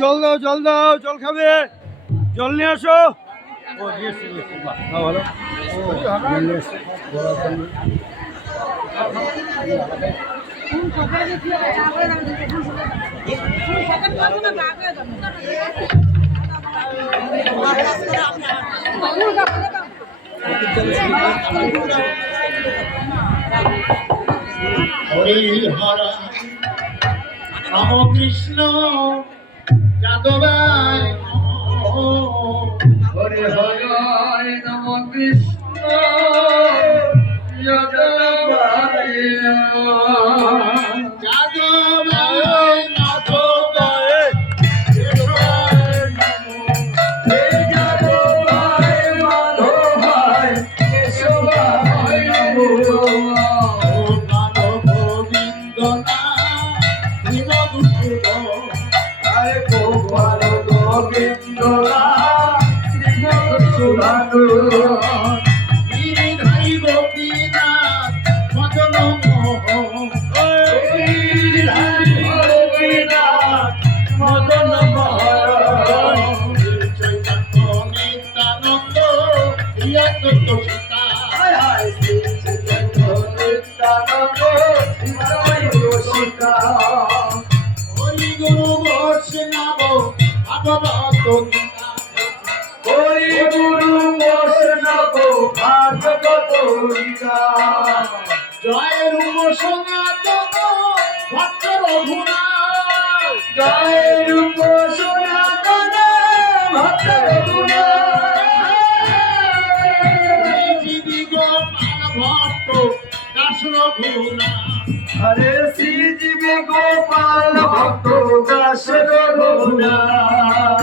জল দাও, জল দাও, জল খাবে, জল নিয়ে আসো। ও ভালো হরিহর রাম কৃষ্ণ যাদবায় হরে হর নম কৃষ্ণ যাদবায় যাদবায় মাধবায় যাদবায় মাধবায় কেশবায় নমো হরি গুরু বৈষ্ণব ভাগবত হরি গুরু বৈষ্ণব ভাগবত জয় রূপ সনাতন ভক্ত রঘুনাথ জয় রূপ সনাতন ভক্ত রঘুনাথ জীবী গোপাল ভক্ত দাস রঘুনাথ হরে শ্রী জীবে গোপাল ভক্ত দাস রঘুনাথ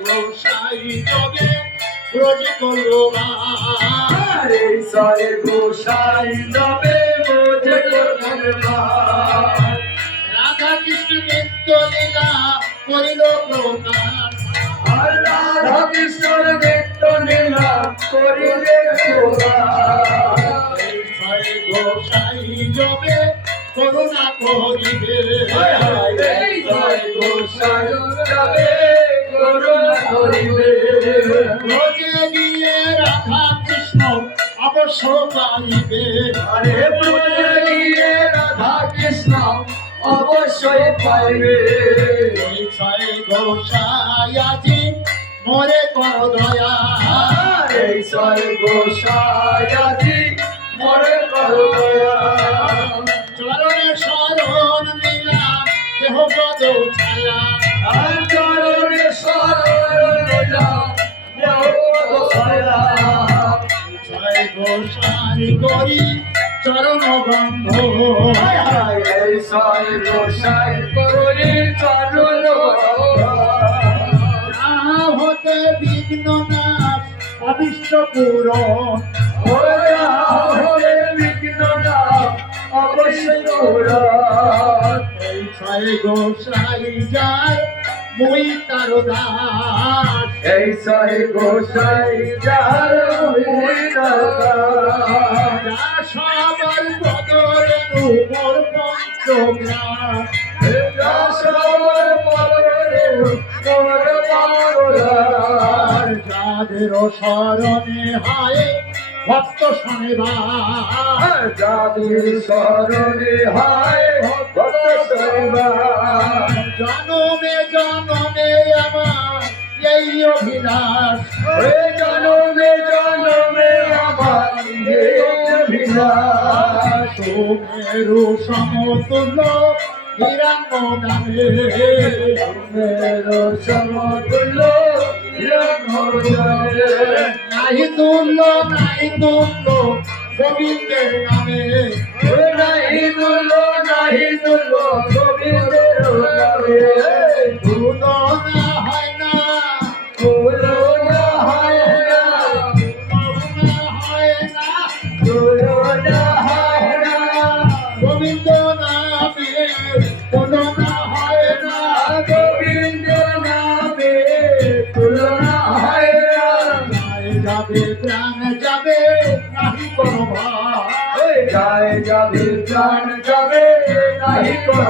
গোসাই যোগে ব্রজ করবারে সরে গোসাই যাবে ব্রজ করবার রাধা কৃষ্ণ নিত্য লীলা করিল প্রকাশ রাধা কৃষ্ণ নিত্য লীলা করিলে প্রকাশ গোসাই যাবে করুণা করিবে গোসাই যাবে করুণা করিবে ব্রজে গিয়ে রাধা কৃষ্ণ অবশ্য পাইবে আরে ব্রজে গিয়ে রাধা কৃষ্ণ অবশ্যই পাইবে গোসাই আজি মোরে কর দয়া গোসাই আজি মোরে কর দয়া চরণে শরণ নিলাম দেহ পদ ছায়া চরণে শরণ নিলাম দেহ পদ ছায়া জয় গোসাই করি চরণ বন্ধ জয় গোসাই করি চরণ হতে বিঘ্ন নাশ অবিষ্ট পূরণ হতে বিঘ্ন নাশ অবশ্য গোসাই যায় মুই তার দাস এই সাই গোসাই যার মুই তার দাস সবার বদরে উপর পঞ্চগ্রাম সবার বদরে উপর পঞ্চগ্রাম যাদের শরণে হায় ভক্ত শনিবার যাদের শরণে হায় ভক্ত শনিবার জনমে জনমে আমার এই অভিলাষ জনমে জনমে আমার এই অভিলাষ সোমেরু সমতুল্য হিরণ্যদানে সোমেরু সমতুল্য হিরণ্যদানে নাই তুল্য গোবিন্দের নামে নাহি দুলো গোবিন্দের নামে তুলনা হয় না তুলনা হয় না তুলনা হয় না তুলনা হয় না গোবিন্দ নামে তুলনা হয় না গোবিন্দ নামে তুলনা হয় না গায়ে যাবে প্রাণ যাবে নাহি কোনো ভয় গায়ে যাবে প্রাণ যাবে নাহি কোনো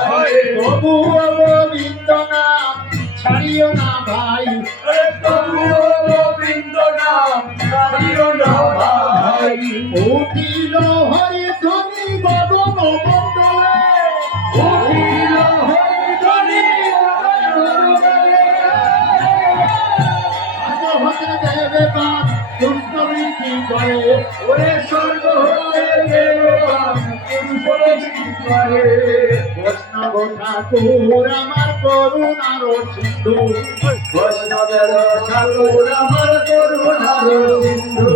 ভয় তবুও গোবিন্দ নাম ছাড়িও না ভাই তবুও গোবিন্দ নাম ছাড়িও না ভাই উঠিল হরি ধ্বনি গগন মণ্ডলে উঠিল হরিধ্বনি আজ হতে দেবে বাদ দুষ্টবৃত্তি করে ওরে স্বর্গ হতে দেবান পুষ্পবৃষ্টি করে বৈষ্ণব ঠাকুর আমার করুণার সিন্ধু বৈষ্ণবের ঠাকুর আমার করুণার সিন্ধু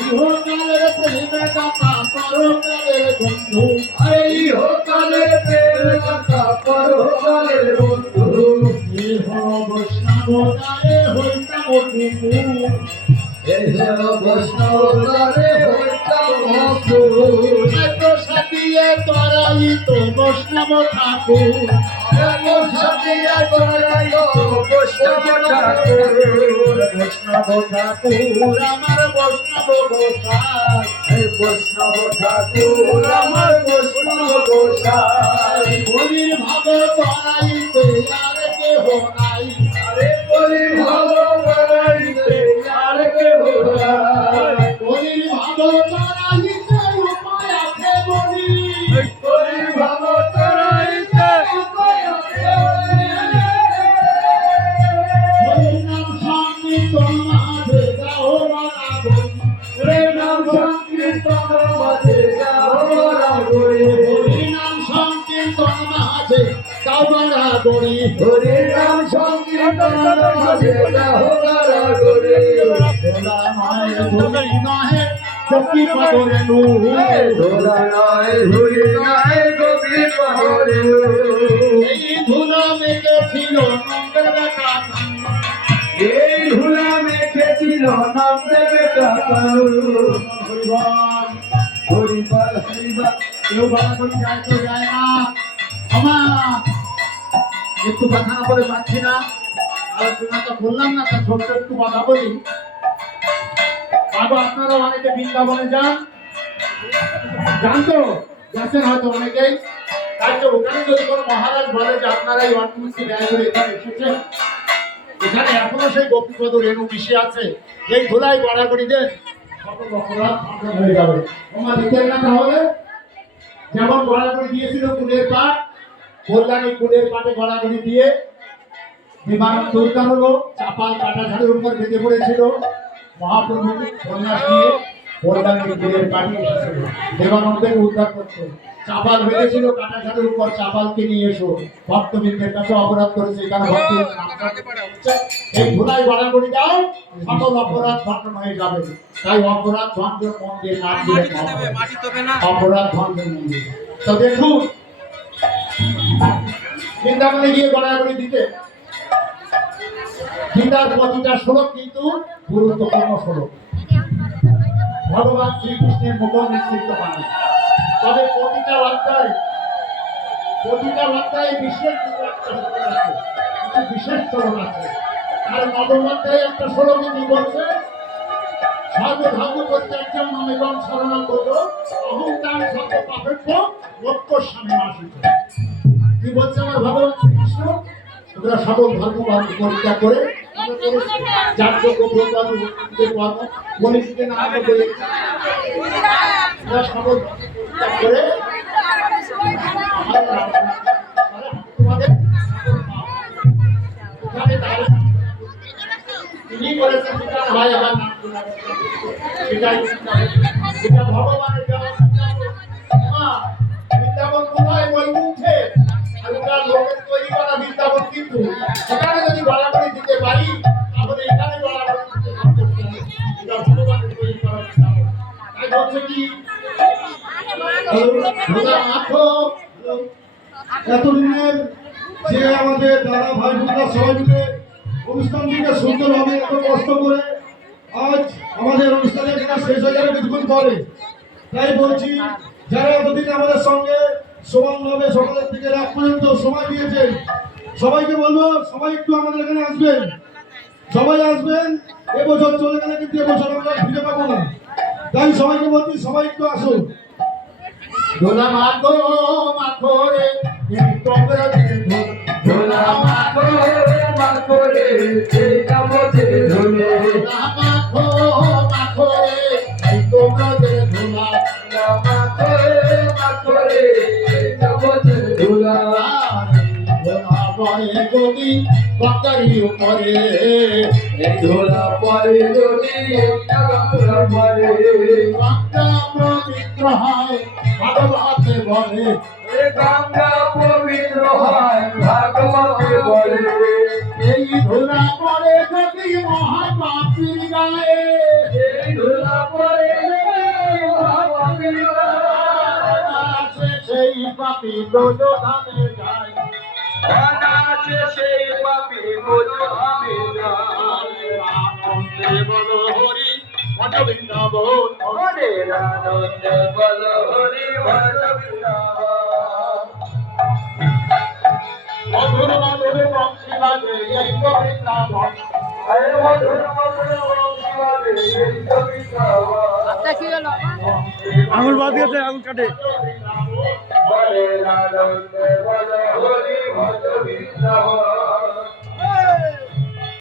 ইহকালের প্রেমে দাতা পরকালের বন্ধু আরে ইহকালে প্রেম কথা পরকালের বন্ধু ইহ বৈষ্ণব দ্বারে হইতাম কুকুর এসব বৈষ্ণবরে হইতাম মধুর এত সাথিয়ে তরাই তো বৈষ্ণব ঠাকুর এত সাথিয়া করাই বৈষ্ণব ঠাকুর বৈষ্ণব ঠাকুর আমার বৈষ্ণব গোসাই এই বৈষ্ণব ঠাকুর আমার বৈষ্ণব গোসাই হরির ভাব তরাইতে আর কেহ নাই আরে বলি ভগবানাইতে আর কেহ নাই হরির ভাব তরাইতে উপায় আছে বলি বলি ভাব তরাইতে হরির নাম সংকীর্তন মাঝে গাও মারা বলি রে নাম সংকীর্তন মাঝে যাওয়া গড়ি হরির নাম সংকীর্তন মাঝে গাও মারা বলি হরি নাম সংকীর্তন মাঝে যাওয়া গড়ি ভোলা মায়ের ধরি নহে সখী পাগলে নু ধরা নয় ধুলি নয় গভীর পাহাড়ে এই ধুলা মেখেছিল নন্দের বেটা কান্না এই ধুলা মেখেছিল নাম দেবে কাকার হরিবল হরিবার হরিবার কেউ ভাড়া করে যায় তো যায় না আমা একটু কথা না বলে পাচ্ছি না আলোচনা তো বললাম না তা ছোট্ট একটু কথা বলি বাবা আপনারা অনেকে বৃন্দাবনে যান জানতো গেছেন হয়তো অনেকেই তাই তো ওখানে যদি কোনো মহারাজ বলে যে আপনারা এই অর্থমন্ত্রী ব্যয় করে এখানে এসেছেন এখানে এখনো সেই গোপীপদ রেণু মিশে আছে এই ধুলাই গড়াগড়ি দেন সকল অপরাধ খণ্ডন হয়ে যাবে তোমার দিতেন না তাহলে যেমন গড়াগড়ি দিয়েছিল কুলের পাট কল্যাণী কুলের পাটে গড়াগড়ি দিয়ে বিমানন্দ উদ্ধার হলো চাপাল কাটা ঝাড়ের উপর বেঁধে পড়েছিল মহাপ্রভু সন্ন্যাস নিয়ে কল্যাণী কুলের পাটে এসেছিল দেবানন্দকে উদ্ধার করতে চাপাল বেঁধেছিল কাটা ঝাড়ের উপর চাপালকে নিয়ে এসো ভক্তবৃন্দের কাছে অপরাধ করেছে এখানে ভক্ত এই ধুলাই গড়াগড়ি দাও সকল অপরাধ খণ্ডন হয়ে যাবে তাই অপরাধ ভঞ্জন মন্দির নাম দিলেন অপরাধ ভঞ্জন মন্দির তো দেখুন বৃন্দাবনে গিয়ে গড়াগড়ি দিতে গীতার প্রতিটা শ্লোক কিন্তু গুরুত্বপূর্ণ শ্লোক ভগবান শ্রীকৃষ্ণের মুখ নিশ্চিত বাণী তবে প্রতিটা অধ্যায়ে বিশেষ কিছু একটা শ্লোক আছে কিছু বিশেষ শ্লোক আছে আর নবম অধ্যায়ে একটা শ্লোক কি বলছে সর্বধর্ম পরিত্যাজ্যম মামেকং শরণং ব্রজ অহং তাং সর্ব পাপেভ্য মোক্ষয়িষ্যামি মা শুচি। কি বলছে আমার ভগবান শ্রীকৃষ্ণ তোমরা সকল ধর্ম পরিত্যাগ করে যার যোগ্য ব্রত কর্ম মনীষীকে নাম করে তোমরা সকল ত্যাগ করে তোমাদের এখানে দাঁড়ান তিনি বলেছেন যেটা হয় আমার নাম সেটাই এটা ভগবানের দেওয়া বৃন্দাবন কোথায় বৈকুণ্ঠে আর ওটা লোকের তৈরি করা বৃন্দাবন কিন্তু সেখানে যদি গড়াগড়ি দিতে পারি তাহলে এখানে গড়াগড়ি দিতে পারবো এটা ভগবানের তৈরি করা বৃন্দাবন তাই বলছে এতদিনের যে আমাদের দাদা ভাই বোনরা সবাই মিলে অনুষ্ঠানটিকে সুন্দরভাবে এত কষ্ট করে আজ আমাদের অনুষ্ঠানের এখানে শেষ হয়ে যাবে কিছুক্ষণ পরে। তাই বলছি, যারা এতদিন আমাদের সঙ্গে সমানভাবে সকালের থেকে রাত পর্যন্ত সময় দিয়েছেন, সবাইকে বলবো সবাই একটু আমাদের এখানে আসবেন, সবাই আসবেন। এবছর চলে গেলে কিন্তু এবছর আমরা ফিরে পাবো না, তাই সবাইকে বলছি সবাই একটু আসুন। দোলা মাখো মাখো রে তোমরা ধুলা মাখো মাখো রে সেই চামচে ধুলে মাখো মাখো রে তোমরা ধোলা মাখো মাখো রে সেই চামচে ধুলা ধোলা পরে যদি বাকারি উপরে এই ধুলা পরে যদি গামলা পরে বাক্কা পবিত্র হয় ভাগবতে বলে এ গঙ্গা পবিত্র হয় ভাগবতে বলে এই ধোলা পরে যদি মহাপাপীর গায়ে এই ধুলা পরে মহাপাপীর আছে সেই পাপী দোজখানে যায়। অনাথে সেই পাপী বোঝো আমি যাই আনন্দে বলো হরি ভজ বৃন্দাবন মনের আনন্দে বল হরি ভজ বৃন্দাবন। মধুর মধুর বংশী বাজে এই তো বৃন্দাবন আরে মধুর মধুর বংশী বাজে এই তো বৃন্দাবন। আঙুল বাদ দিয়েছে, আঙুল কাটে। মনের আনন্দে বল হরি ভজ বৃন্দাবন।